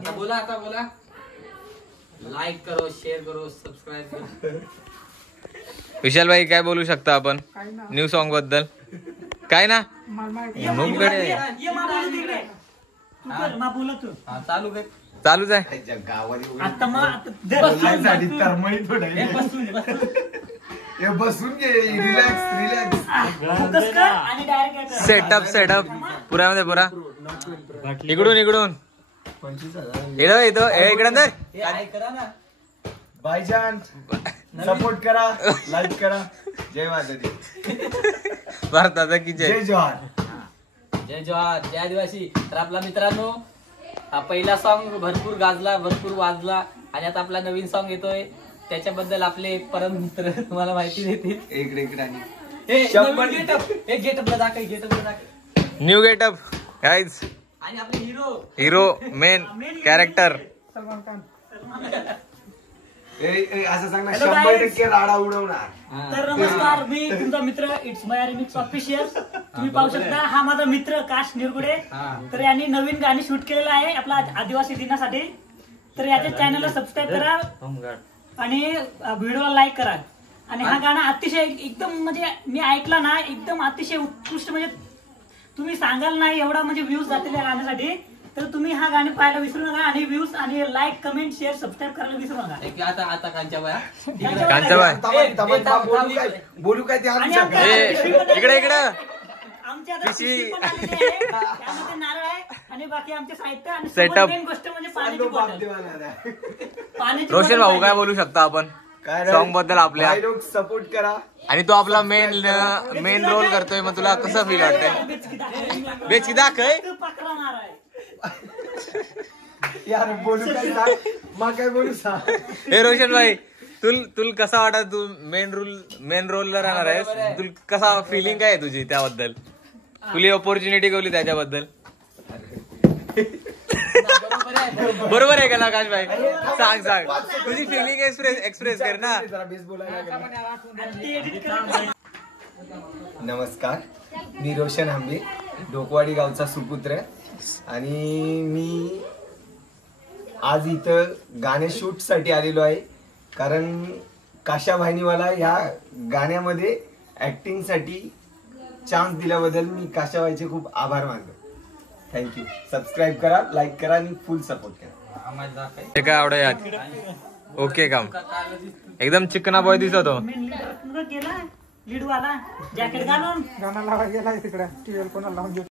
आता बोला लाईक करो, शेअर करो, सबस्क्राईब करो. विशाल भाई काय बोलू शकता आपण न्यू सॉन्ग बद्दल? काय ना चालूच आहे. बसून घे, रिलॅक्स. सेटअप पुरामध्ये पुरा. इकडून इकडं भाईजान सपोर्ट करा, लाईक करा. जय माता दी. भारताचा की जय जवाहर. जय जवाहर, जय आदिवासी. तर आपला मित्रांनो हा पहिला सॉन्ग भरपूर गाजला, भरपूर वाजला आणि आता आपला नवीन सॉन्ग येतोय. त्याच्याबद्दल आपले परम मित्र तुम्हाला माहिती देतील. गेटअपला दाखव. New getup guys. आणि आपले हिरो मेन कॅरेक्टर. असं सांग ना, 100% राडा उडवणार. तर नमस्कार, मी तुमचा मित्र इट्स माय रिमिक्स ऑफिशियल. तुम्ही पाहू शकता हा माझा मित्र काश निरगुडे. तर यांनी नवीन गाणी शूट केलेलं आहे आपला आदिवासी दिनासाठी. तर याच्या चॅनलला सबस्क्राईब करा आणि व्हिडिओला लाईक करा. आणि हा गाणं अतिशय एकदम म्हणजे मी ऐकला ना, एकदम अतिशय उत्कृष्ट, म्हणजे तुम्ही सांगाल नाही एवढा म्हणजे व्ह्यूज जातील या गाण्यासाठी. तर तुम्ही हा गाणे पाहायला विसरू नका आणि व्ह्यूज आणि लाईक, कमेंट, शेअर, सबस्क्राईब करायला विसरू नका. आता कांच्याबाई बोलू काय ते इकडे आमच्या त्यामध्ये नारळ आहे आणि बाकी आमचे साहित्य आणि सेटअप. मेन गोष्ट म्हणजे पाण्याची बॉटल. रोशन भाऊ काय बोलू शकता आपण सॉन्ग बद्दल आपल्या? लोक सपोर्ट करा. आणि तो आपला मेन रोल करतोय, मग तुला कसं फील वाटतंय? बेचकी दाखय पकडाणार आहे यार. बोलू काय सांग, मग काय बोलू सांग. हे रोशन भाई, तुल कसा वाटत? तू मेन रोलला राहणार आहेस. तुला कसा फिलिंग काय आहे तुझी त्याबद्दल? तुला ऑपॉर्च्युनिटी कवली त्याच्याबद्दल? बरोबर आहे का नकाश भाई? सांग तुझी फिलिंग एक्सप्रेस कर ना. नमस्कार, मी रोशन आंबे, ढोकवाडी गावचा सुपुत्र. आणि मी आज इथं गाणे शूट साठी आलेलो आहे. कारण काशा भाईनी मला ह्या गाण्यामध्ये ऍक्टिंग साठी चान्स दिल्याबद्दल मी काशा भाईचे खूप आभार मानतो. थँक्यू. सबस्क्राईब करा, लाईक करा आणि फुल सपोर्ट करा. ते काय आवड यात? ओके काम एकदम चिकना बॉय दिसत हो. लीड वाला जॅकेट घालून गाणं लावायला गेला तिकडे टीव्हीवर कोणाला लावून